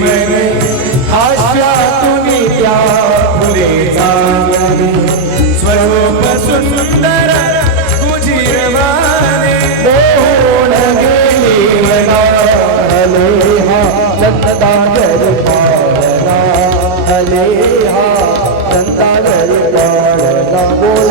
मने आशा तुम्ही फुले स्वरूप सुंदर गुजीरवाने कोण गेली हा चंदागर हले हा चंदागर बोल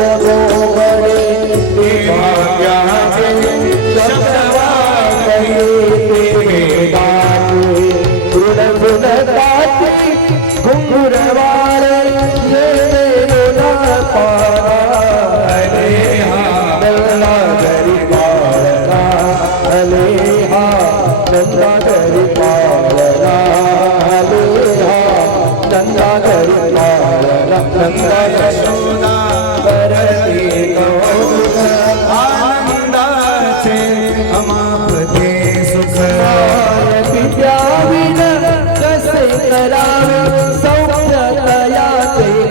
चंदा गरी पाळला हले हा यशोदा आनंदाचे अमापते सुख. विद्याविन कसे करावे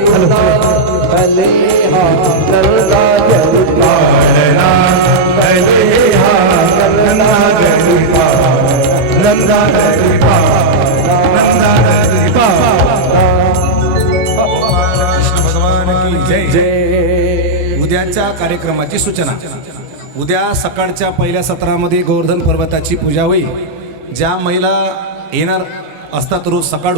गुणा भले हा उद्याच्या कार्यक्रमाची सूचना. उद्या सकाळच्या पहिल्या सत्रामध्ये गोवर्धन पर्वताची पूजा होईल. ज्या महिला येणार असतात रोज सकाळू.